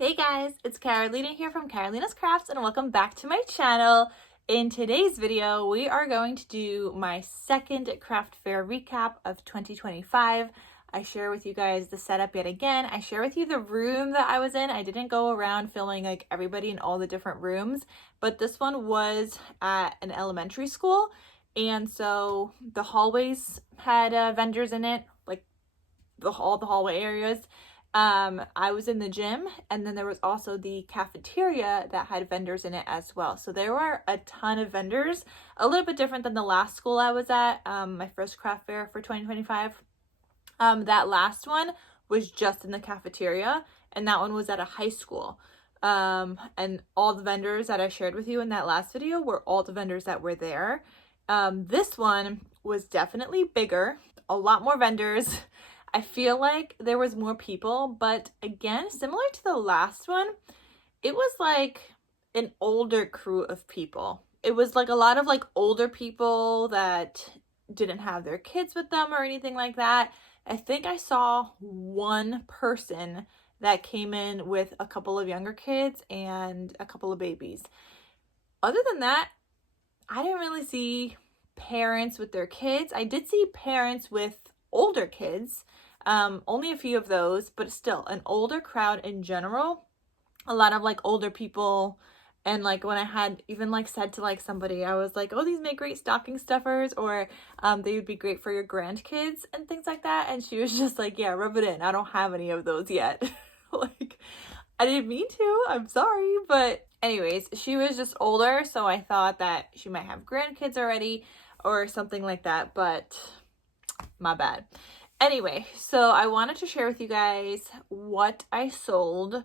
Hey guys, it's Carolina here from Carolina's Crafts and welcome back to my channel. In today's video, we are going to do my second craft fair recap of 2025. I share with you guys the setup yet again. I share with you the room that I was in. I didn't go around filming like everybody in all the different rooms, but this one was at an elementary school. And so the hallways had vendors in it, like all the hallway areas. I was in the gym, and then there was also the cafeteria that had vendors in it as well. So there were a ton of vendors, a little bit different than the last school I was at, my first craft fair for 2025. That last one was just in the cafeteria, and that one was at a high school. And all the vendors that I shared with you in that last video were all the vendors that were there. This one was definitely bigger, a lot more vendors. I feel like there was more people, but again, similar to the last one, it was like an older crew of people. It was like a lot of like older people that didn't have their kids with them or anything like that. I think I saw one person that came in with a couple of younger kids and a couple of babies. Other than that, I didn't really see parents with their kids. I did see parents with older kids, only a few of those, but still an older crowd in general. A lot of like older people. And like when I had even like said to like somebody, I was like, oh, these make great stocking stuffers, or they would be great for your grandkids and things like that. And she was just like, yeah, rub it in. I don't have any of those yet. Like, I didn't mean to, I'm sorry. But anyways, she was just older, so I thought that she might have grandkids already or something like that, but my bad. Anyway, so I wanted to share with you guys what I sold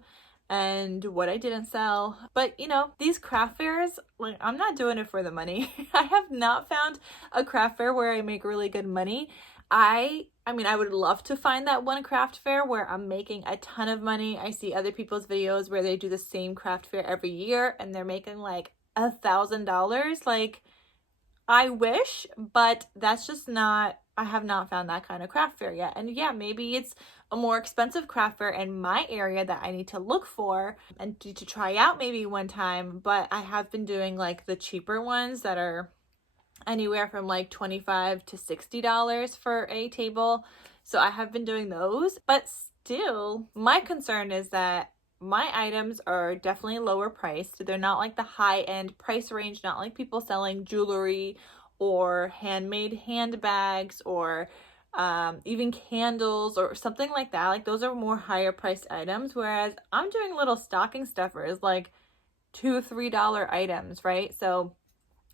and what I didn't sell. But you know, these craft fairs, like, I'm not doing it for the money. I have not found a craft fair where I make really good money. I mean, I would love to find that one craft fair where I'm making a ton of money. I see other people's videos where they do the same craft fair every year and they're making like $1,000. Like, I wish, but that's just not, I have not found that kind of craft fair yet. And yeah, maybe it's a more expensive craft fair in my area that I need to look for and to try out maybe one time. But I have been doing like the cheaper ones that are anywhere from like $25 to $60 for a table. So I have been doing those, but still my concern is that my items are definitely lower priced. They're not like the high-end price range, not like people selling jewelry or handmade handbags or even candles or something like that. Like, those are more higher priced items, whereas I'm doing little stocking stuffers, like $2-3 items, right? So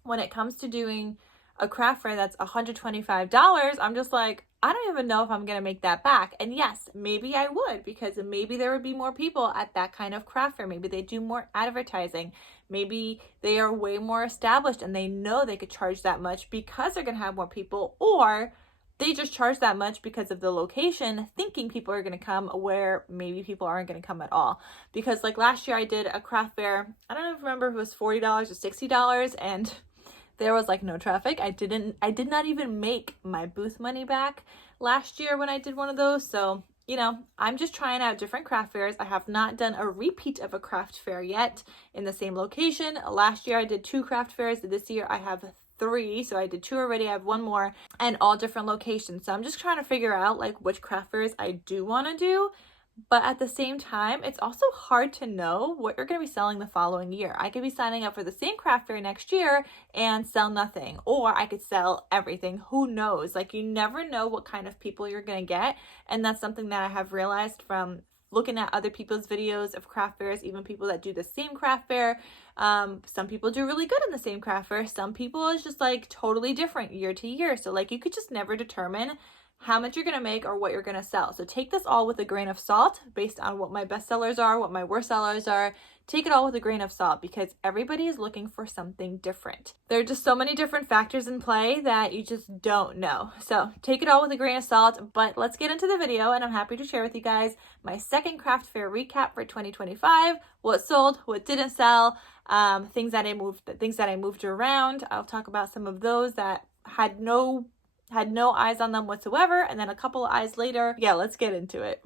when it comes to doing a craft fair that's $125, I'm just like, I don't even know if I'm gonna make that back. And yes, maybe I would, because maybe there would be more people at that kind of craft fair. Maybe they do more advertising. Maybe they are way more established and they know they could charge that much because they're gonna have more people, or they just charge that much because of the location, thinking people are going to come, where maybe people aren't going to come at all. Because like last year I did a craft fair, I don't remember if it was $40 or $60, and there was like no traffic. I did not even make my booth money back last year when I did one of those. So, you know, I'm just trying out different craft fairs. I have not done a repeat of a craft fair yet in the same location. Last year I did 2 craft fairs. This year I have 3. So I did 2 already. I have 1 more, and all different locations. So I'm just trying to figure out like which craft fairs I do want to do. But at the same time, it's also hard to know what you're going to be selling the following year. I could be signing up for the same craft fair next year and sell nothing, or I could sell everything. Who knows? Like, you never know what kind of people you're going to get. And that's something that I have realized from looking at other people's videos of craft fairs, even people that do the same craft fair. Some people do really good in the same craft fair. Some people is just like totally different year to year. So like, you could just never determine how much you're going to make or what you're going to sell. So take this all with a grain of salt based on what my best sellers are, what my worst sellers are. Take it all with a grain of salt, because everybody is looking for something different. There are just so many different factors in play that you just don't know. So take it all with a grain of salt, but let's get into the video, and I'm happy to share with you guys my second craft fair recap for 2025, what sold, what didn't sell, things that I moved around. I'll talk about some of those that had no eyes on them whatsoever, and then a couple of eyes later. Yeah, let's get into it.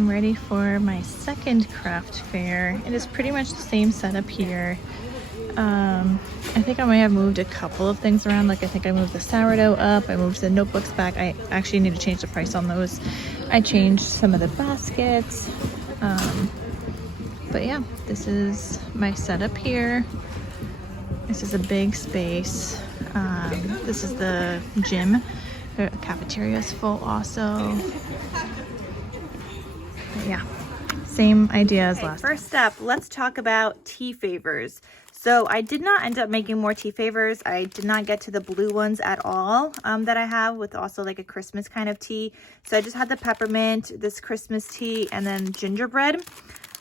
I'm ready for my second craft fair. It is pretty much the same setup here. I think I might have moved a couple of things around. Like I think I moved the sourdough up, I moved the notebooks back. I actually need to change the price on those. I changed some of the baskets. But yeah, this is my setup here. This is a big space. This is the gym. The cafeteria is full also. But yeah, same idea as last. First up, let's talk about tea favors. So I did not end up making more tea favors. I did not get to the blue ones at all that I have with also like a Christmas kind of tea. So I just had the peppermint, this Christmas tea, and then gingerbread.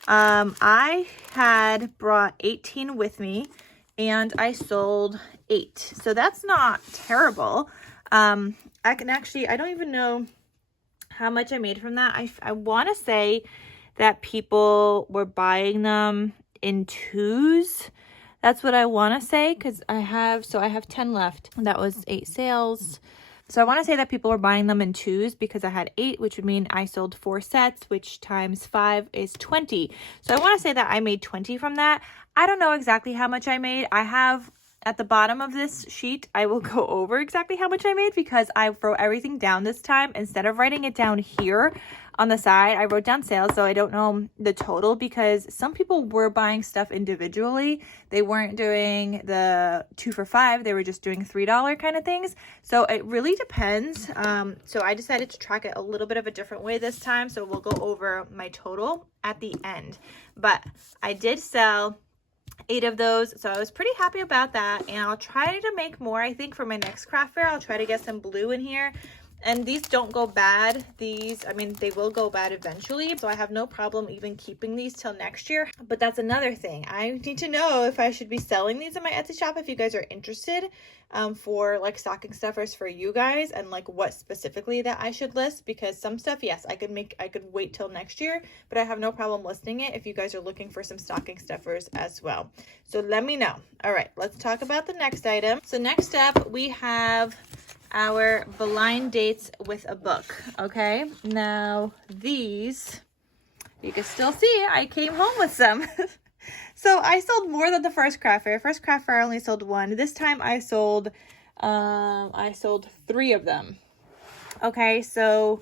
I had brought 18 with me and I sold 8. So that's not terrible. I don't even know how much I made from that. I want to say that people were buying them in 2s. That's what I want to say, because I have 10 left. That was 8 sales. So I want to say that people were buying them in 2s because I had 8, which would mean I sold 4 sets, which times 5 is 20. So I want to say that I made 20 from that. I don't know exactly how much I made. I have at the bottom of this sheet, I will go over exactly how much I made because I wrote everything down this time. Instead of writing it down here on the side, I wrote down sales, so I don't know the total because some people were buying stuff individually. They weren't doing the 2 for $5. They were just doing $3 kind of things. So it really depends. So I decided to track it a little bit of a different way this time. So we'll go over my total at the end. But I did sell 8 of those, so I was pretty happy about that, and I'll try to make more. I think for my next craft fair I'll try to get some blue in here, and these don't go bad. These, I mean, they will go bad eventually, so I have no problem even keeping these till next year. But that's another thing. I need to know if I should be selling these in my Etsy shop if you guys are interested, for like stocking stuffers for you guys, and like what specifically that I should list, because some stuff, yes, I could wait till next year, but I have no problem listing it if you guys are looking for some stocking stuffers as well. So let me know. All right, let's talk about the next item. So next up we have our blind dates with a book. Okay, now these, you can still see I came home with some. So I sold more than the first craft fair. First craft fair I only sold 1. This time I sold 3 of them. Okay, so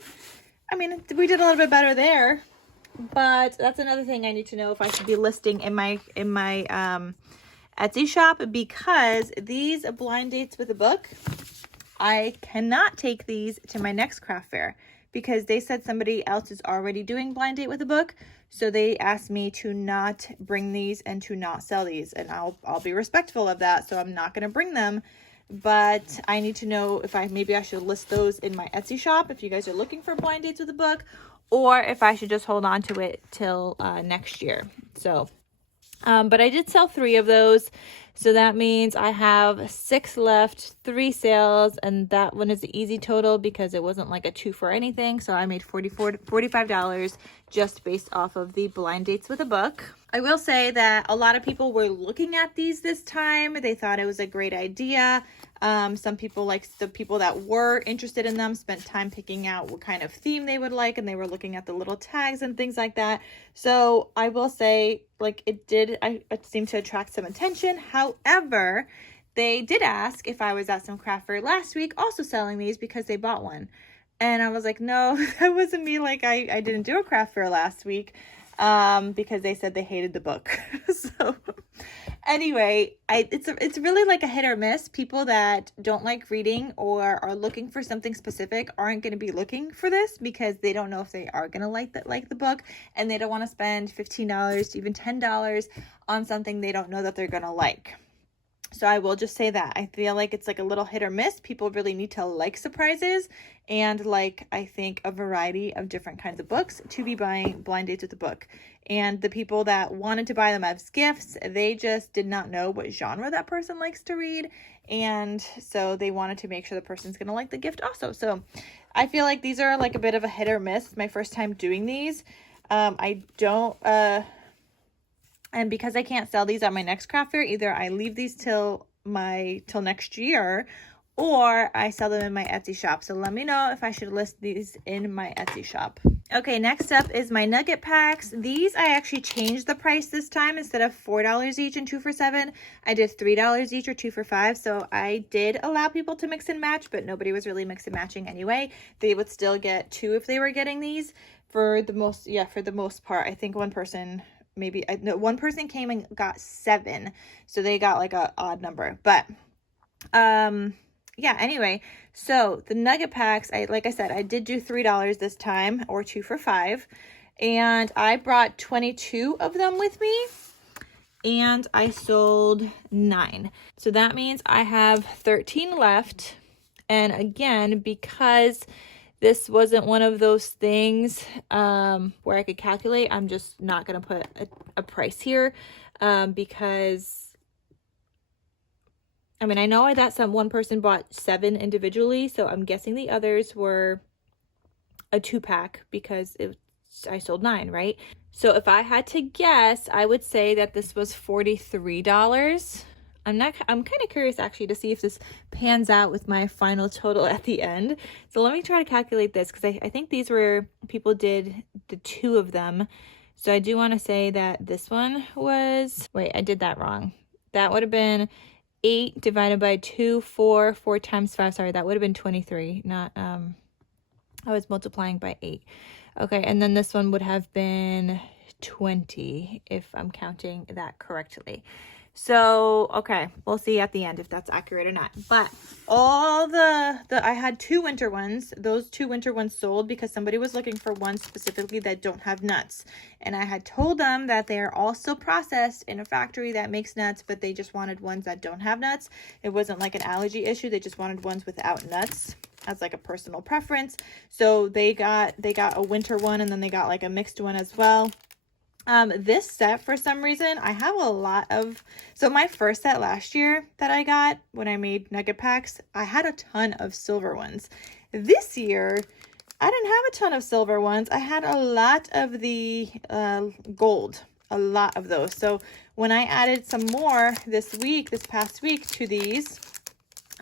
I mean, we did a little bit better there, but that's another thing I need to know if I should be listing in my Etsy shop, because these blind dates with a book, I cannot take these to my next craft fair because they said somebody else is already doing blind date with a book. So they asked me to not bring these and to not sell these, and I'll be respectful of that. So I'm not going to bring them, but I need to know if maybe I should list those in my Etsy shop if you guys are looking for blind dates with a book, or if I should just hold on to it till next year. So but I did sell 3 of those, so that means I have 6 left, 3 sales, and that one is the easy total because it wasn't like a 2 for anything. So I made $45 just based off of the blind dates with a book. I will say that a lot of people were looking at these this time. They thought it was a great idea. Some people, like the people that were interested in them, spent time picking out what kind of theme they would like, and they were looking at the little tags and things like that. So I will say, like, it seemed to attract some attention. However, they did ask if I was at some craft fair last week also selling these because they bought one. And I was like, no, that wasn't me. Like, I didn't do a craft fair last week because they said they hated the book. So anyway, it's really like a hit or miss. People that don't like reading or are looking for something specific aren't going to be looking for this because they don't know if they are going to like the book, and they don't want to spend $15 to even $10 on something they don't know that they're going to like. So I will just say that I feel like it's like a little hit or miss. People really need to like surprises and like, I think, a variety of different kinds of books to be buying blind dates with the book. And the people that wanted to buy them as gifts, they just did not know what genre that person likes to read. And so they wanted to make sure the person's going to like the gift also. So I feel like these are like a bit of a hit or miss. It's my first time doing these. And because I can't sell these at my next craft fair, either I leave these till next year, or I sell them in my Etsy shop. So let me know if I should list these in my Etsy shop. Okay, next up is my nugget packs. These I actually changed the price this time. Instead of $4 each and 2 for $7, I did $3 each or 2 for $5. So I did allow people to mix and match, but nobody was really mix and matching anyway. They would still get 2 if they were getting these for the most, for the most part. I think one person one person came and got 7, so they got like a odd number. But yeah, anyway, so the nugget packs, like I said, I did do $3 this time, or 2 for $5, and I brought 22 of them with me, and I sold 9. So that means I have 13 left. And again, because this wasn't one of those things where I could calculate, I'm just not going to put a price here because I mean, I know that one person bought 7 individually, so I'm guessing the others were a 2-pack because I sold 9, right? So if I had to guess, I would say that this was $43. I'm kind of curious actually to see if this pans out with my final total at the end. So let me try to calculate this, because I think these were, people did the 2 of them. So I do want to say that this one was, wait, I did that wrong. That would have been 8 divided by 2, 4 times 5. Sorry, that would have been 23. Not, I was multiplying by 8. Okay, and then this one would have been 20, if I'm counting that correctly. So, okay, we'll see at the end if that's accurate or not. But all I had 2 winter ones. Those 2 winter ones sold because somebody was looking for ones specifically that don't have nuts. And I had told them that they are all still processed in a factory that makes nuts, but they just wanted ones that don't have nuts. It wasn't like an allergy issue. They just wanted ones without nuts as like a personal preference. So they got a winter one, and then they got like a mixed one as well. This set, for some reason, I have a lot of, so my first set last year that I got when I made nugget packs, I had a ton of silver ones. This year, I didn't have a ton of silver ones. I had a lot of the gold, a lot of those. So when I added some more this past week to these,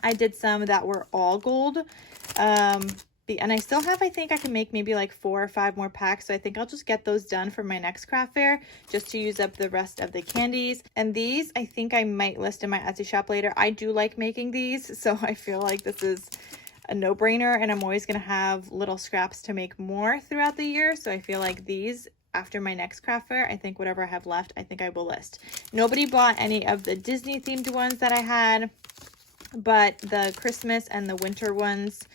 I did some that were all gold. And I still have, I think I can make maybe like 4 or 5 more packs. So I think I'll just get those done for my next craft fair, just to use up the rest of the candies. And these, I think I might list in my Etsy shop later. I do like making these, so I feel like this is a no-brainer, and I'm always going to have little scraps to make more throughout the year. So I feel like these, after my next craft fair, I think whatever I have left, I think I will list. Nobody bought any of the Disney themed ones that I had, but the Christmas and the winter ones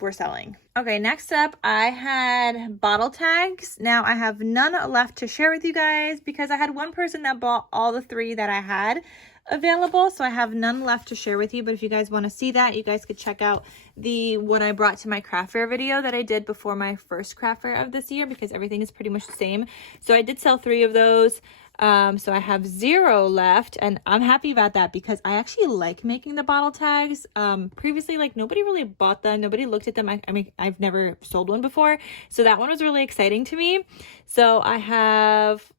we're selling. Okay, next up, I had bottle tags. Now I have none left to share with you guys because I had one person that bought all the 3 that I had available, so I have none left to share with you. But if you guys want to see that, you guys could check out the what I brought to my craft fair video that I did before my first craft fair of this year, because everything is pretty much the same. So I did sell 3 of those. So I have 0 left, and I'm happy about that because I actually like making the bottle tags. Previously, like, nobody really bought them. Nobody looked at them. I mean, I've never sold one before. So that one was really exciting to me. So I have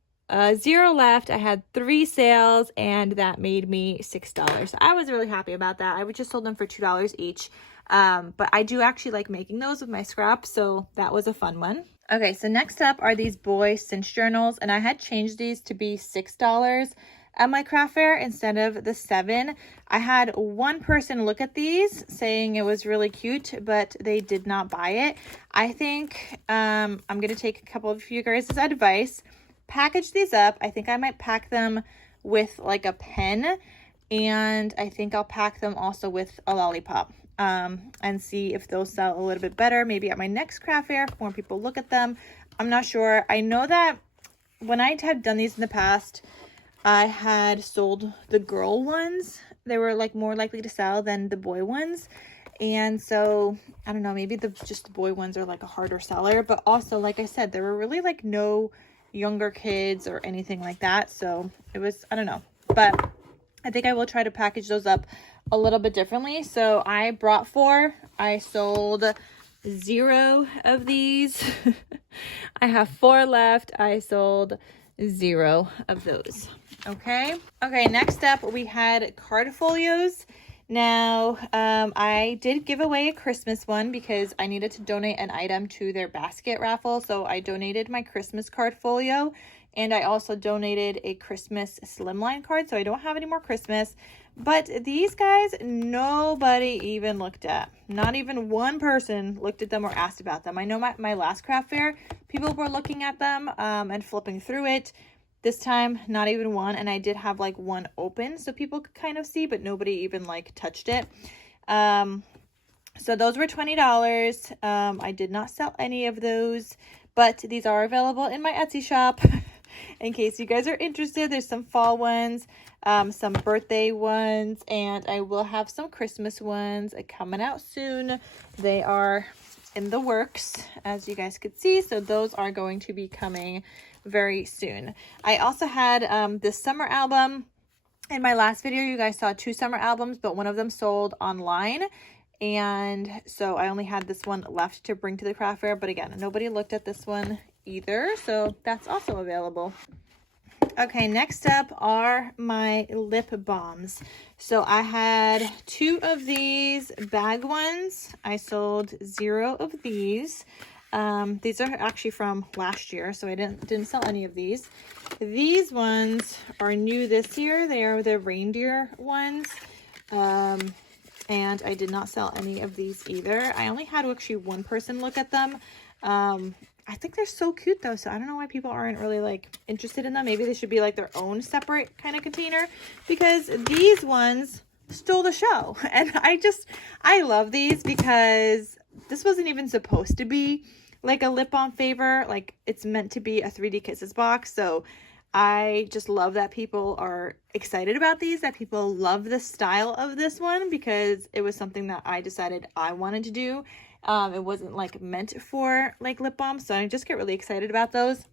0 left. I had 3 sales, and that made me $6. I was really happy about that. I would just sold them for $2 each. But I do actually like making those with my scraps, so that was a fun one. Okay, so next up are these boy cinch journals, and I had changed these to be $6 at my craft fair instead of the 7. I had one person look at these saying it was really cute, but they did not buy it. I think I'm going to take a couple of you guys' advice. Package these up. I think I might pack them with like a pen, and I think I'll pack them also with a lollipop. And see if those sell a little bit better. Maybe at my next craft fair, if more people look at them. I'm not sure. I know that when I had done these in the past, I had sold the girl ones. They were like more likely to sell than the boy ones. And so, I don't know, maybe just the boy ones are like a harder seller. But also, like I said, there were really like no younger kids or anything like that. So it was, I don't know. But I think I will try to package those up a little bit differently. So I brought 4. I sold 0 of these. I have 4 left. I sold 0 of those. Okay. Okay, next up we had card folios. Now, I did give away a Christmas one because I needed to donate an item to their basket raffle. So I donated my Christmas card folio, and I also donated a Christmas slimline card. So I don't have any more Christmas. But these guys, nobody even looked at. Not even one person looked at them or asked about them. I know my last craft fair, people were looking at them and flipping through it. This time, not even one, and I did have like one open so people could kind of see, but nobody even like touched it. So those were $20. I did not sell any of those, but these are available in my Etsy shop in case you guys are interested. There's some fall ones, some birthday ones, and I will have some Christmas ones coming out soon. They are in the works, as you guys could see, so those are going to be coming very soon. I also had this summer album. In my last video, you guys saw 2 summer albums, but one of them sold online, and so I only had this one left to bring to the craft fair. But again, nobody looked at this one either, so that's also available. Okay, next up are my lip balms. So I had 2 of these bag ones. I sold 0 of these. These are actually from last year, so I didn't sell any of these. These ones are new this year. They are the reindeer ones. And I did not sell any of these either. I only had actually one person look at them. I think they're so cute though, so I don't know why people aren't really like interested in them. Maybe they should be like their own separate kind of container, because these ones stole the show. And I love these because this wasn't even supposed to be like a lip balm favor. Like, it's meant to be a 3D Kisses box. So I just love that people are excited about these, that people love the style of this one, because it was something that I decided I wanted to do. It wasn't like meant for like lip balm, so I just get really excited about those.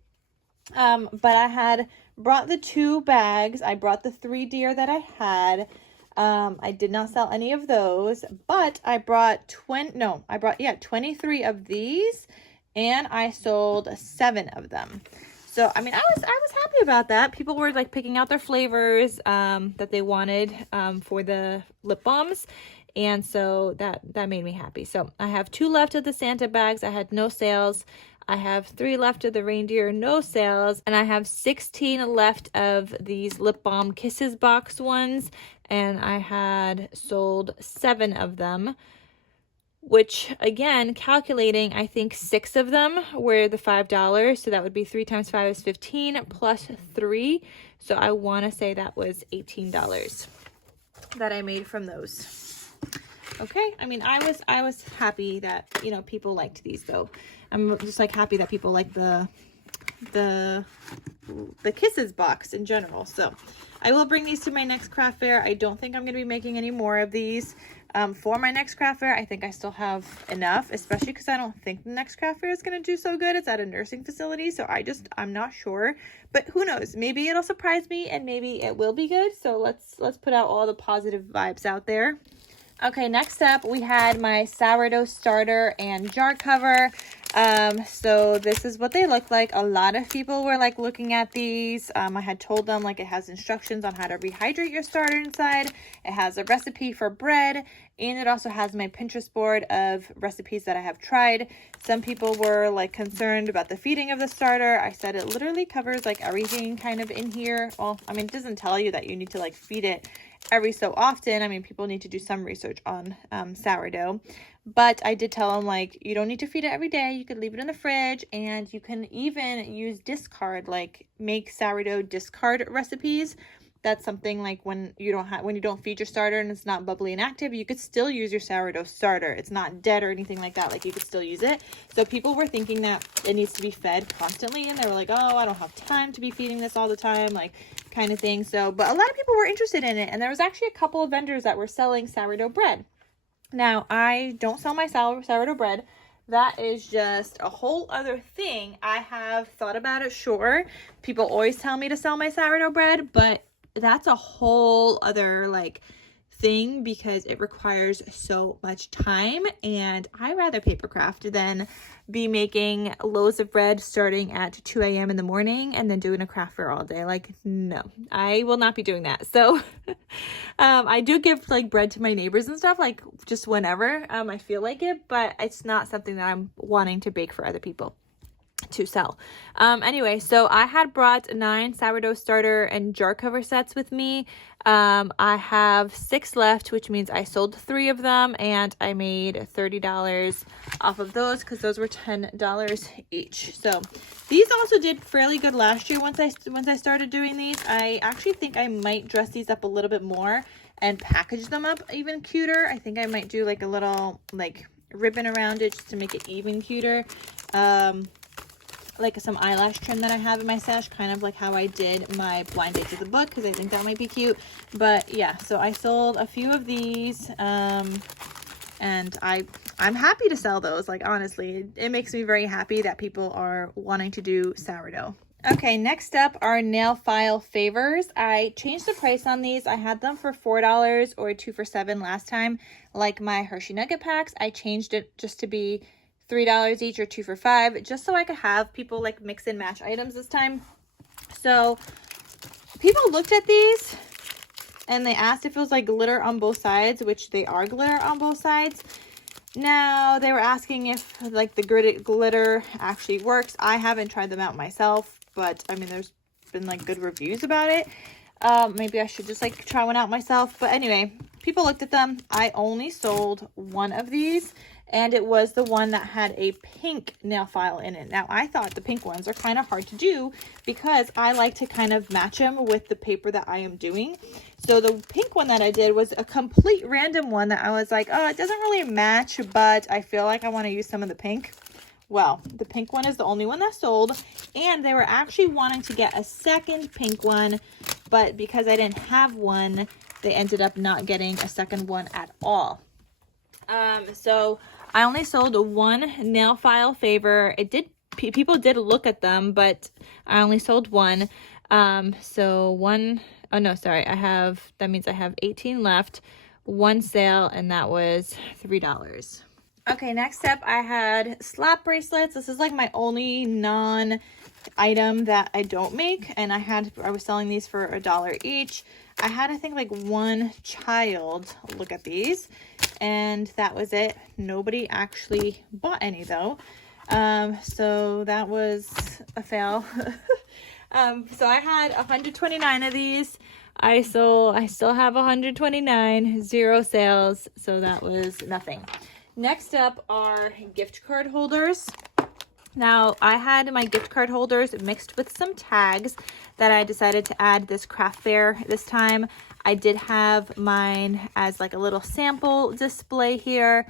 But I had brought the 2 bags. I brought the 3 deer that I had. I did not sell any of those, but I brought 23 of these, and I sold 7 of them. So, I mean, I was happy about that. People were like picking out their flavors that they wanted for the lip balms. And so that made me happy. So I have 2 left of the Santa bags. I had no sales. I have 3 left of the reindeer, no sales. And I have 16 left of these lip balm Kisses box ones. And I had sold 7 of them, which again, calculating, I think 6 of them were the $5. So that would be 3 times 5 is 15 plus 3. So I want to say that was $18 that I made from those. Okay, I mean, I was happy that, you know, people liked these though. I'm just like happy that people like the Kisses box in general. So I will bring these to my next craft fair. I don't think I'm going to be making any more of these for my next craft fair. I think I still have enough, especially because I don't think the next craft fair is going to do so good. It's at a nursing facility, so I'm not sure, but who knows? Maybe it'll surprise me, and maybe it will be good. So let's put out all the positive vibes out there. Okay, next up we had my sourdough starter and jar cover. So this is what they look like. A lot of people were like looking at these. I had told them like it has instructions on how to rehydrate your starter inside. It has a recipe for bread, and it also has my Pinterest board of recipes that I have tried. Some people were like concerned about the feeding of the starter. I said it literally covers like everything kind of in here. Well, I mean, it doesn't tell you that you need to like feed it every so often. I mean, people need to do some research on sourdough, but I did tell them like you don't need to feed it every day. You could leave it in the fridge, and you can even use discard, like make sourdough discard recipes. That's something like when you don't feed your starter and it's not bubbly and active, you could still use your sourdough starter. It's not dead or anything like that. Like, you could still use it. So people were thinking that it needs to be fed constantly, and they were like, oh, I don't have time to be feeding this all the time, like kind of thing. So, but a lot of people were interested in it, and there was actually a couple of vendors that were selling sourdough bread. Now, I don't sell my sourdough bread. That is just a whole other thing. I have thought about it, sure. People always tell me to sell my sourdough bread, but that's a whole other like thing because it requires so much time, and I rather paper craft than be making loaves of bread starting at 2 a.m. in the morning and then doing a craft fair all day. Like, no, I will not be doing that. So I do give like bread to my neighbors and stuff, like just whenever I feel like it, but it's not something that I'm wanting to bake for other people to sell. Anyway, so I had brought 9 sourdough starter and jar cover sets with me. I have 6 left, which means I sold 3 of them and I made $30 off of those because those were $10 each. So these also did fairly good last year once I started doing these. I actually think I might dress these up a little bit more and package them up even cuter. I think I might do like a little like ribbon around it just to make it even cuter. Like some eyelash trim that I have in my stash, kind of like how I did my blind date to the book, because I think that might be cute. But yeah, so I sold a few of these, and I'm happy to sell those. Like, honestly, it makes me very happy that people are wanting to do sourdough. Okay, next up are nail file favors. I changed the price on these. I had them for $4 or 2 for $7 last time. Like my Hershey nugget packs, I changed it just to be $3 each or 2 for $5, just so I could have people like mix and match items this time. So people looked at these and they asked if it was like glitter on both sides, which they are glitter on both sides. Now they were asking if like the glitter actually works. I haven't tried them out myself, but I mean, there's been like good reviews about it. Maybe I should just like try one out myself. But anyway, people looked at them. I only sold 1 of these, and it was the one that had a pink nail file in it. Now, I thought the pink ones are kind of hard to do because I like to kind of match them with the paper that I am doing. So the pink one that I did was a complete random one that I was like, oh, it doesn't really match, but I feel like I want to use some of the pink. Well, the pink one is the only one that sold, and they were actually wanting to get a second pink one, but because I didn't have one, they ended up not getting a second one at all. So I only sold 1 nail file favor. People did look at them, but I only sold 1. So 1, oh no, sorry, that means I have 18 left, 1 sale, and that was $3. Okay, next up I had slap bracelets. This is like my only non-item that I don't make, and I was selling these for $1 each. I had, I think, like 1 child look at these, and that was it. Nobody actually bought any though. So that was a fail. So I had 129 of these. I still have 129, 0 sales, so that was nothing. Next up are gift card holders. Now, I had my gift card holders mixed with some tags that I decided to add this craft fair this time. I did have mine as like a little sample display here.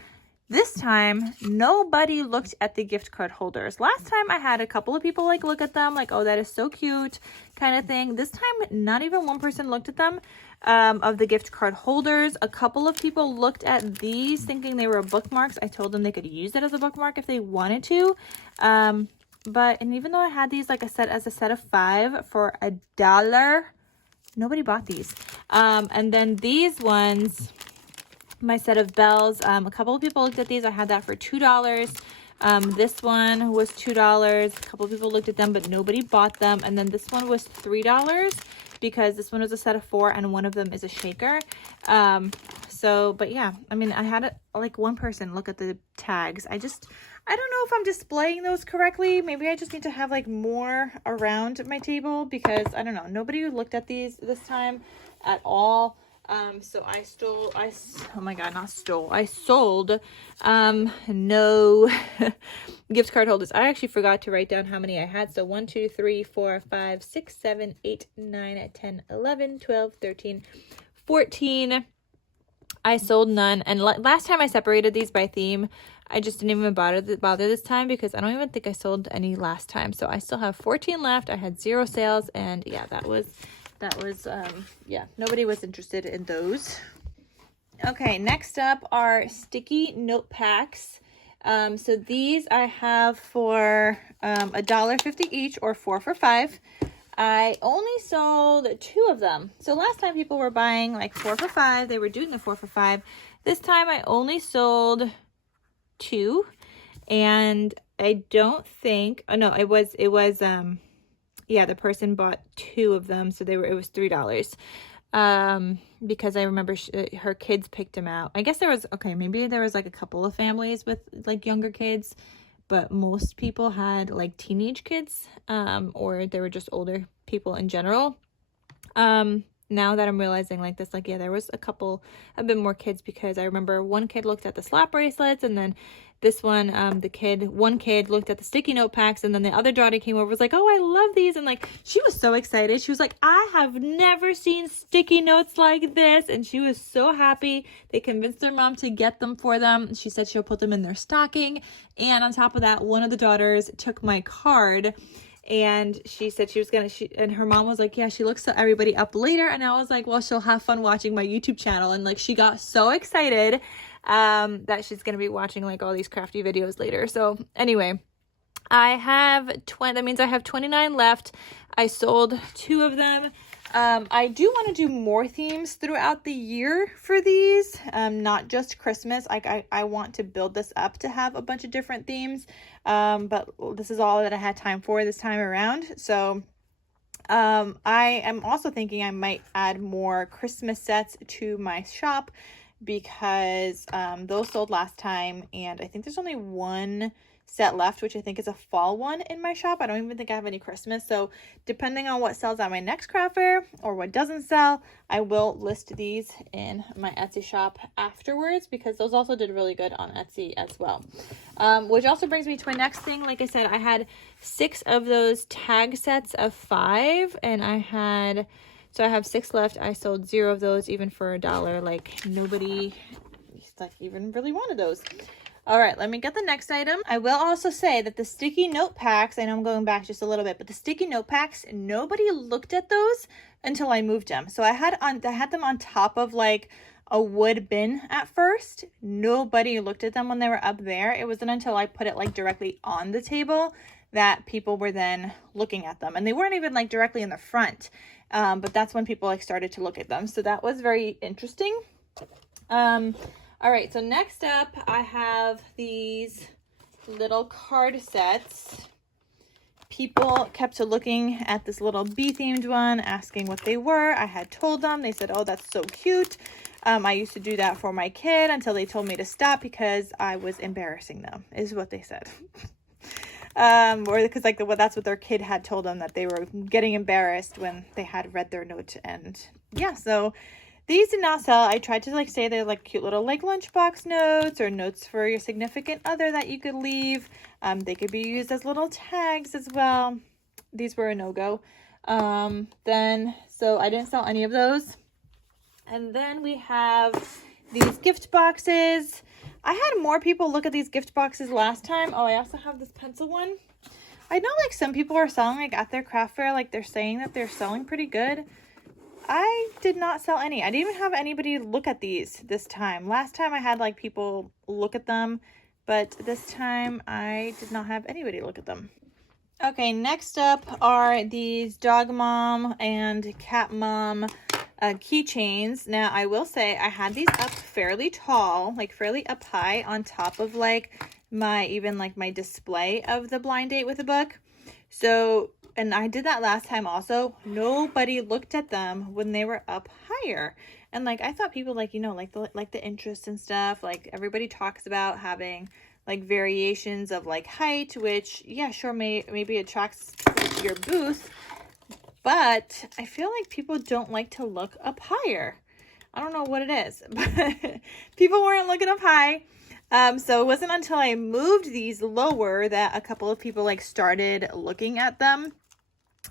This time, nobody looked at the gift card holders. Last time, I had a couple of people like look at them, like, oh, that is so cute, kind of thing. This time, not even one person looked at them, of the gift card holders. A couple of people looked at these thinking they were bookmarks. I told them they could use it as a bookmark if they wanted to. And even though I had these like as a set of 5 for $1, nobody bought these. And then these ones, my set of bells, a couple of people looked at these. I had that for $2. This one was $2. A couple of people looked at them, but nobody bought them. And then this one was $3 because this one was a set of 4 and one of them is a shaker. But yeah, I mean, I had like 1 person look at the tags. I don't know if I'm displaying those correctly. Maybe I just need to have like more around my table because I don't know. Nobody looked at these this time at all. So I sold no gift card holders. I actually forgot to write down how many I had. So 1, 2, 3, 4, 5, 6, 7, 8, 9, 10, 11, 12, 13, 14. I sold none. And last time I separated these by theme. I just didn't even bother this time because I don't even think I sold any last time. So I still have 14 left. I had 0 sales, and yeah, that was yeah, nobody was interested in those. Okay, next up are sticky note packs. So these I have for $1.50 each or 4 for $5. I only sold 2 of them. So last time people were buying like 4 for $5. They were doing the 4 for $5. This time I only sold 2, and I don't think, oh no, it was yeah, the person bought 2 of them, so it was $3. Because I remember her kids picked them out. I guess there was, okay, maybe there was like a couple of families with like younger kids, but most people had like teenage kids, or they were just older people in general. Now that I'm realizing like this, like, yeah, there was a bit more kids, because I remember one kid looked at the slap bracelets, and then this one, one kid looked at the sticky note packs, and then the other daughter came over, was like, oh, I love these. And like, she was so excited. She was like, I have never seen sticky notes like this. And she was so happy. They convinced their mom to get them for them. She said she'll put them in their stocking. And on top of that, one of the daughters took my card, and she said she was gonna, and her mom was like, yeah, she looks everybody up later. And I was like, well, she'll have fun watching my YouTube channel. And like, she got so excited that she's gonna be watching like all these crafty videos later. So anyway, I have 20, that means I have 29 left. I sold 2 of them. I do want to do more themes throughout the year for these, not just Christmas. I want to build this up to have a bunch of different themes, but this is all that I had time for this time around. So I am also thinking I might add more Christmas sets to my shop, because those sold last time, and I think there's only 1 set left, which I think is a fall one in my shop. I don't even think I have any Christmas. So depending on what sells at my next craft fair or what doesn't sell, I will list these in my Etsy shop afterwards, because those also did really good on Etsy as well. Which also brings me to my next thing. Like I said, I had 6 of those tag sets of 5, and I have 6 left. I sold 0 of those, even for $1. Like, nobody like even really wanted those. All right, let me get the next item. I will also say that the sticky note packs, I know I'm going back just a little bit, but the sticky note packs, nobody looked at those until I moved them. So I had them on top of like a wood bin at first. Nobody looked at them when they were up there. It wasn't until I put it like directly on the table that people were then looking at them. And they weren't even like directly in the front, but that's when people like started to look at them. So that was very interesting. All right, so next up, I have these little card sets. People kept looking at this little bee-themed one, asking what they were. I had told them. They said, oh, that's so cute. I used to do that for my kid until they told me to stop because I was embarrassing them, is what they said. Or because like that's what their kid had told them, that they were getting embarrassed when they had read their note. And yeah, so these did not sell. I tried to like say they're like cute little like lunchbox notes or notes for your significant other that you could leave. They could be used as little tags as well. These were a no-go. So I didn't sell any of those. And then we have these gift boxes. I had more people look at these gift boxes last time. Oh, I also have this pencil one. I know like some people are selling like at their craft fair, like they're saying that they're selling pretty good. I did not sell any. I didn't even have anybody look at these this time. Last time I had like people look at them, but this time I did not have anybody look at them. Okay, next up are these dog mom and cat mom keychains. Now I will say I had these up fairly tall, like fairly up high on top of like my display of the blind date with a book. So, and I did that last time also. Nobody looked at them when they were up higher. And like I thought people like, you know, like the interest and stuff, like everybody talks about having like variations of like height, which yeah, sure, maybe attracts your booth, but I feel like people don't like to look up higher. I don't know what it is, but people weren't looking up high. So it wasn't until I moved these lower that a couple of people like started looking at them,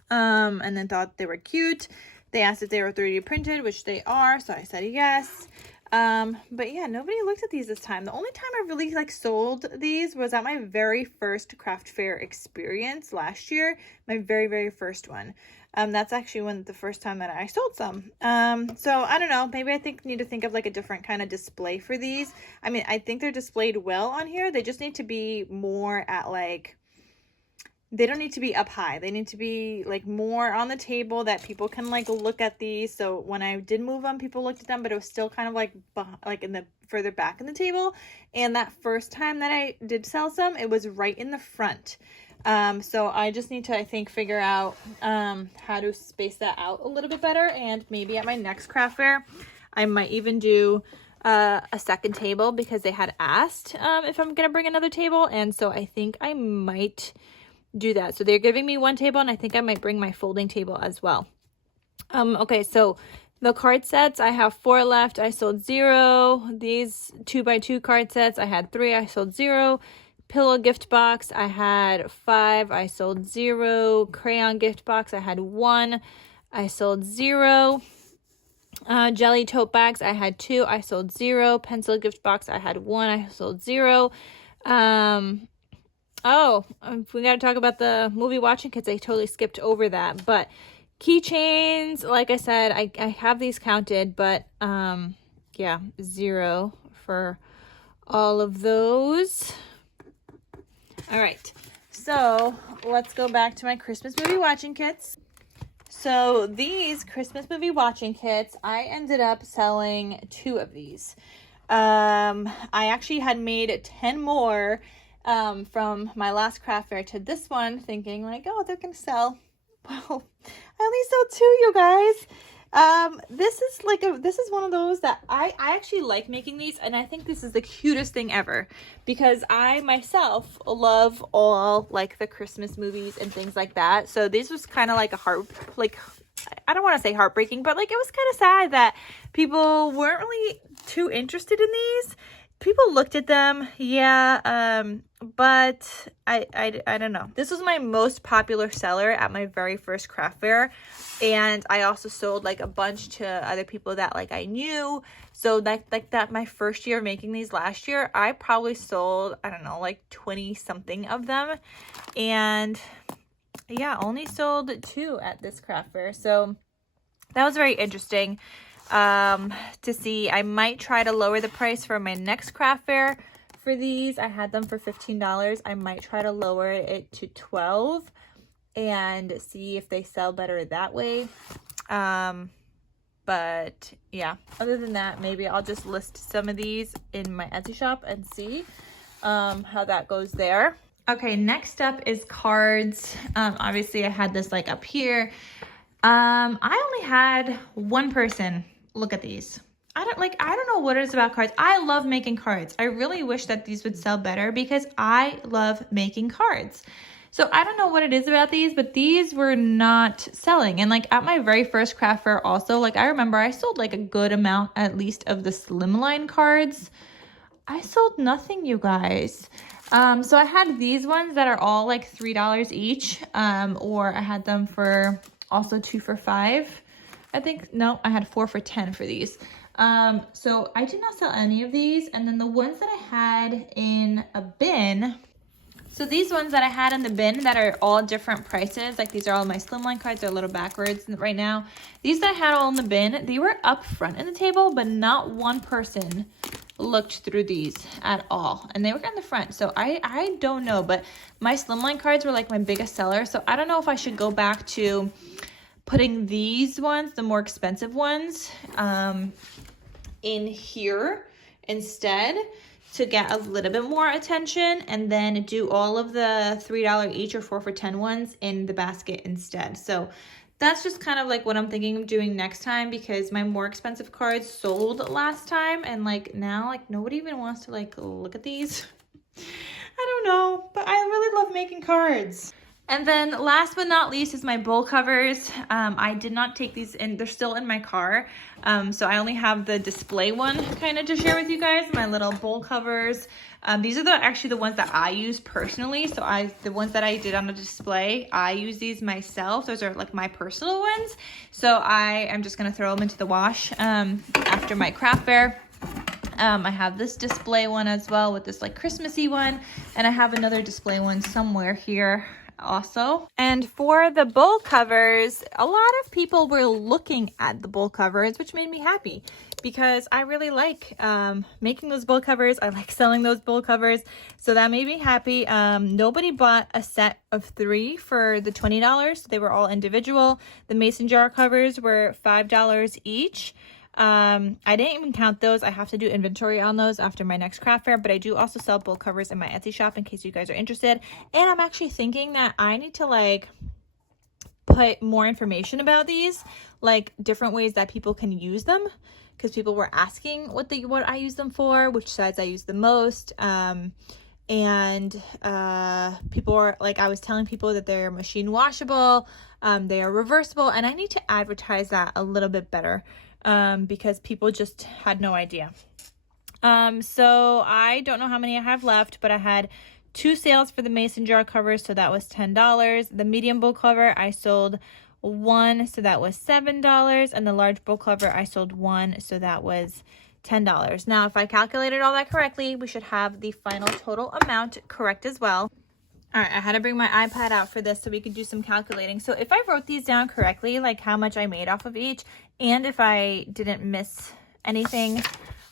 and then thought they were cute. They asked if they were 3D printed, which they are. So I said yes. But yeah, nobody looked at these this time. The only time I really like sold these was at my very first craft fair experience last year, my very first one. That's actually the first time that I sold some. So I don't know, maybe I need to think of like a different kind of display for these. I mean, I think they're displayed well on here. They just need to be more at like they don't need to be up high. They need to be like more on the table that people can like look at these. So when I did move them, people looked at them, but it was still kind of like in the further back in the table. And that first time that I did sell some, it was right in the front. So I just need to, I think, figure out how to space that out a little bit better. And maybe at my next craft fair, I might even do a second table, because they had asked if I'm gonna bring another table, and so I think I might do that. So they're giving me one table, and I think I might bring my folding table as well. Okay, so the card sets, I have 4 left. I sold 0. These 2x2 card sets, I had 3. I sold 0. Pillow gift box, I had 5. I sold 0. Crayon gift box, I had 1. I sold 0. Jelly tote bags, I had 2. I sold 0. Pencil gift box, I had 1. I sold 0. Oh, we got to talk about the movie watching kits. I totally skipped over that. But keychains, like I said, I have these counted, but yeah, 0 for all of those. All right, so let's go back to my Christmas movie watching kits. So these Christmas movie watching kits, I ended up selling 2 of these. I actually had made 10 more from my last craft fair to this one, thinking like, oh, they're gonna sell. Well, I only sold 2, you guys. This is one of those that I actually like making these, and I think this is the cutest thing ever, because I myself love all like the Christmas movies and things like that. So this was kind of like I don't want to say heartbreaking, but like it was kind of sad that people weren't really too interested in these. People looked at them, yeah, but I don't know. This was my most popular seller at my very first craft fair, and I also sold like a bunch to other people that like I knew. So like that my first year making these last year, I probably sold, I don't know, like 20 something of them, and yeah, only sold 2 at this craft fair. So that was very interesting to see. I might try to lower the price for my next craft fair for these. I had them for $15. I might try to lower it to $12 and see if they sell better that way. But yeah, other than that, maybe I'll just list some of these in my Etsy shop and see how that goes there. Okay, next up is cards. Obviously I had this like up here. I only had one person look at these. I don't know what it is about cards. I love making cards. I really wish that these would sell better, because I love making cards. So I don't know what it is about these, but these were not selling. And like at my very first craft fair also, like I remember I sold like a good amount at least of the slimline cards. I sold nothing, you guys. So I had these ones that are all like $3 each, or I had them for also 2 for $5. I think, no, I had 4 for $10 for these. So I did not sell any of these. And then the ones that I had in a bin, so these ones that I had in the bin that are all different prices, like these are all my slimline cards, they're a little backwards right now. These that I had all in the bin, they were up front in the table, but not one person looked through these at all, and they were in the front. So I don't know, but my slimline cards were like my biggest seller. So I don't know if I should go back to putting these ones, the more expensive ones, in here instead to get a little bit more attention, and then do all of the $3 each or 4 for $10 ones in the basket instead. So that's just kind of like what I'm thinking of doing next time, because my more expensive cards sold last time, and like now like nobody even wants to like look at these. I don't know, but I really love making cards. And then last but not least is my bowl covers. I did not take these in, they're still in my car. So I only have the display one kind of to share with you guys, my little bowl covers. These are actually the ones that I use personally. So the ones that I did on the display, I use these myself. Those are like my personal ones. So I am just gonna throw them into the wash after my craft fair. I have this display one as well with this like Christmassy one, and I have another display one somewhere here. also. And for the bowl covers, a lot of people were looking at the bowl covers, which made me happy because I really like making those bowl covers. I like selling those bowl covers, so that made me happy. Nobody bought a set of 3 for the $20. They were all individual. The mason jar covers were $5 each. I didn't even count those. I have to do inventory on those after my next craft fair, but I do also sell bowl covers in my Etsy shop in case you guys are interested. And I'm actually thinking that I need to like put more information about these, like different ways that people can use them, because people were asking what I use them for, which sides I use the most. People were like, I was telling people that they're machine washable, they are reversible, and I need to advertise that a little bit better. Because people just had no idea. So I don't know how many I have left, but I had 2 sales for the mason jar cover, so that was $10. The medium bowl cover, I sold 1, so that was $7. And the large bowl cover, I sold 1, so that was $10. Now, if I calculated all that correctly, we should have the final total amount correct as well. All right, I had to bring my iPad out for this so we could do some calculating. So if I wrote these down correctly, like how much I made off of each, and if I didn't miss anything,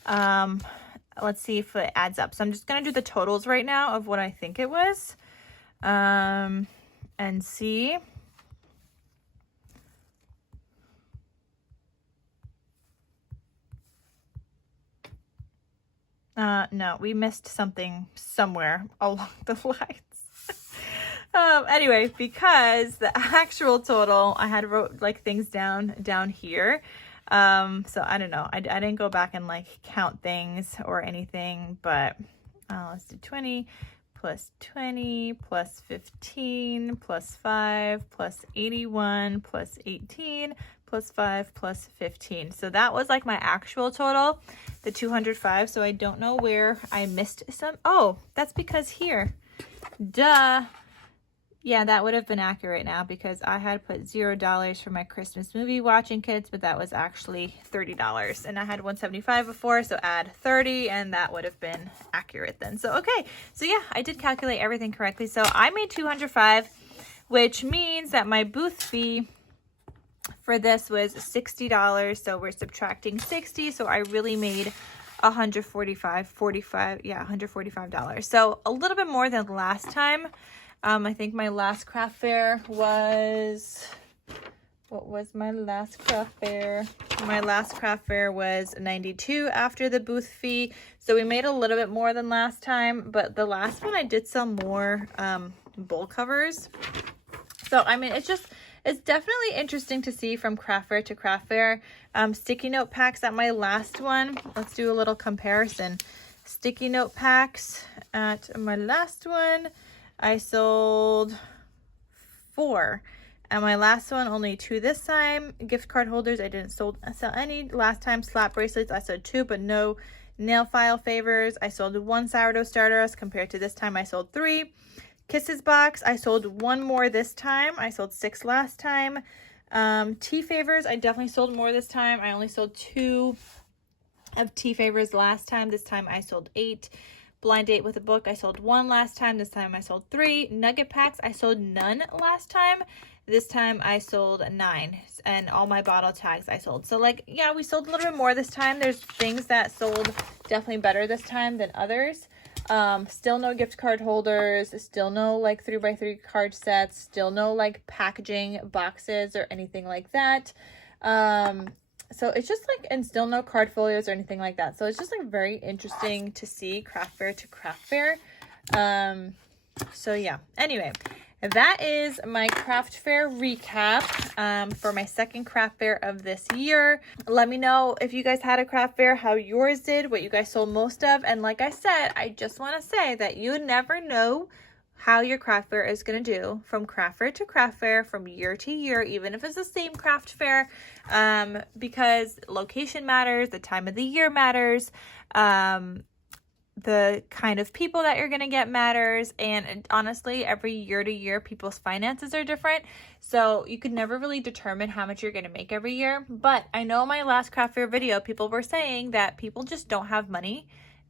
let's see if it adds up. So I'm just going to do the totals right now of what I think it was, and see. No, we missed something somewhere along the lines. Anyway, because the actual total, I had wrote like things down here. So I don't know. I didn't go back and like count things or anything, but let's do 20 plus 20 plus 15 plus 5 plus 81 plus 18 plus 5 plus 15. So that was like my actual total, the 205. So I don't know where I missed some. Oh, that's because here. Duh. Yeah, that would have been accurate now because I had put $0 for my Christmas movie watching kits, but that was actually $30. And I had 175 before, so add 30 and that would have been accurate then. So, okay. So yeah, I did calculate everything correctly. So I made 205, which means that my booth fee for this was $60. So we're subtracting 60. So I really made $145. So a little bit more than last time. I think my last craft fair was, what was my last craft fair? My last craft fair was 92 after the booth fee. So we made a little bit more than last time, but the last one I did sell more bowl covers. So, I mean, it's definitely interesting to see from craft fair to craft fair. Sticky note packs at my last one. Let's do a little comparison. Sticky note packs at my last one, I sold 4. And my last one, only 2 this time. Gift card holders, I didn't sell any. Last time, slap bracelets, I sold 2, but no nail file favors. I sold 1 sourdough starter as compared to this time I sold 3. Kisses box, I sold 1 more this time. I sold 6 last time. Tea favors, I definitely sold more this time. I only sold 2 of tea favors last time. This time I sold 8. Blind date with a book, I sold 1 last time. This time I sold 3. Nugget packs, I sold none last time. This time I sold 9. And all my bottle tags I sold. So like, yeah, we sold a little bit more this time. There's things that sold definitely better this time than others. Still no gift card holders, still no like 3x3 card sets, still no like packaging boxes or anything like that. So it's just like, and still no card folios or anything like that. So it's just like very interesting to see craft fair to craft fair. So yeah, anyway, that is my craft fair recap for my second craft fair of this year. Let me know if you guys had a craft fair, how yours did, what you guys sold most of. And like I said, I just want to say that you never know how your craft fair is going to do from craft fair to craft fair, from year to year, even if it's the same craft fair, because location matters, the time of the year matters, the kind of people that you're going to get matters, and honestly, every year to year, people's finances are different, so you could never really determine how much you're going to make every year. But I know in my last craft fair video, people were saying that people just don't have money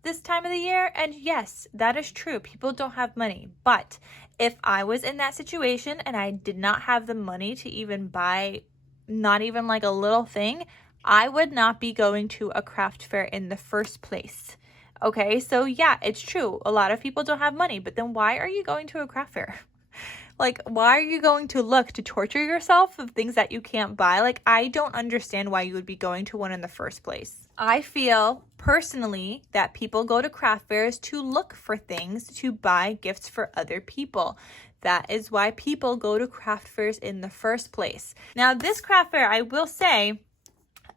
this time of the year. And yes, that is true. People don't have money. But if I was in that situation and I did not have the money to even buy not even like a little thing, I would not be going to a craft fair in the first place. Okay, so yeah, it's true. A lot of people don't have money, but then why are you going to a craft fair? Like, why are you going to look to torture yourself of things that you can't buy? Like, I don't understand why you would be going to one in the first place. I feel personally that people go to craft fairs to look for things to buy gifts for other people. That is why people go to craft fairs in the first place. Now, this craft fair, I will say,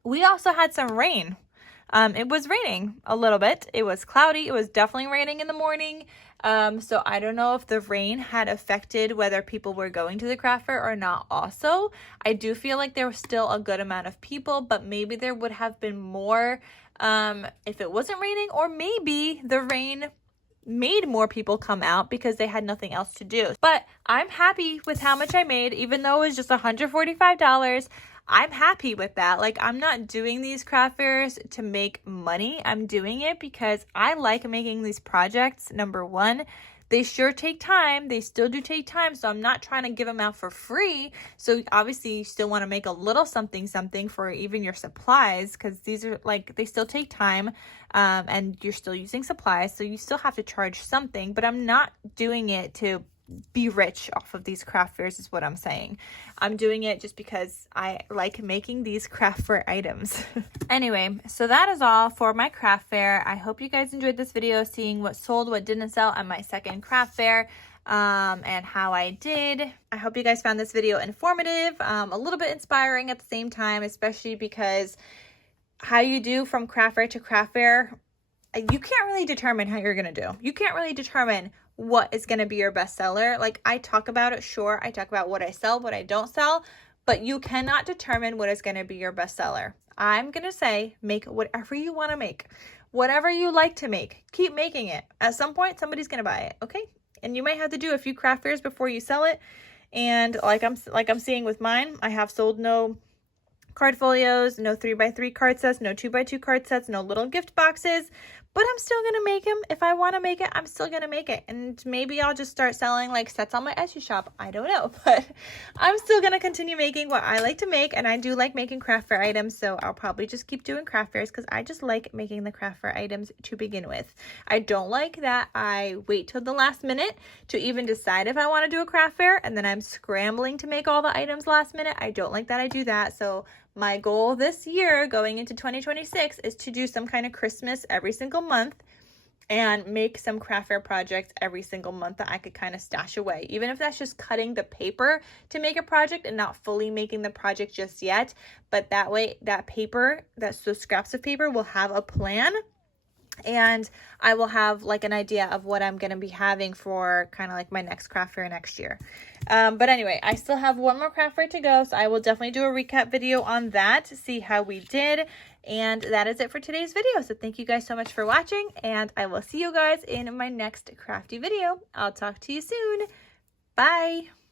we also had some rain. It was raining a little bit. It was cloudy. It was definitely raining in the morning. So I don't know if the rain had affected whether people were going to the craft fair or not also. I do feel like there was still a good amount of people, but maybe there would have been more if it wasn't raining, or maybe the rain made more people come out because they had nothing else to do. But I'm happy with how much I made, even though it was just $145. I'm happy with that. Like, I'm not doing these craft fairs to make money. I'm doing it because I like making these projects. Number one, they sure take time. They still do take time. So I'm not trying to give them out for free. So obviously you still want to make a little something for even your supplies, because these are like, they still take time, and you're still using supplies. So you still have to charge something, but I'm not doing it to be rich off of these craft fairs is what I'm saying. I'm doing it just because I like making these craft fair items. Anyway, so that is all for my craft fair. I hope you guys enjoyed this video, seeing what sold, what didn't sell at my second craft fair, and how I did. I hope you guys found this video informative, a little bit inspiring at the same time, especially because how you do from craft fair to craft fair, you can't really determine how you're gonna do. You can't really determine what is going to be your bestseller. Like, I talk about it, sure, I talk about what I sell, what I don't sell, but you cannot determine what is going to be your bestseller. I'm going to say, make whatever you want to make. Whatever you like to make, keep making it. At some point, somebody's going to buy it, okay? And you might have to do a few craft fairs before you sell it. And like I'm seeing with mine, I have sold no card folios, no 3x3 card sets, no 2x2 card sets, no little gift boxes, but I'm still going to make them. If I want to make it, I'm still going to make it. And maybe I'll just start selling like sets on my Etsy shop. I don't know, but I'm still going to continue making what I like to make. And I do like making craft fair items. So I'll probably just keep doing craft fairs because I just like making the craft fair items to begin with. I don't like that I wait till the last minute to even decide if I want to do a craft fair, and then I'm scrambling to make all the items last minute. I don't like that I do that. So my goal this year going into 2026 is to do some kind of Christmas every single month and make some craft fair projects every single month that I could kind of stash away. Even if that's just cutting the paper to make a project and not fully making the project just yet. But that way, that paper, those scraps of paper will have a plan, and I will have like an idea of what I'm going to be having for kind of like my next craft fair next year. But anyway, I still have one more craft fair to go, so I will definitely do a recap video on that to see how we did. And that is it for today's video. So thank you guys so much for watching, and I will see you guys in my next crafty video. I'll talk to you soon. Bye.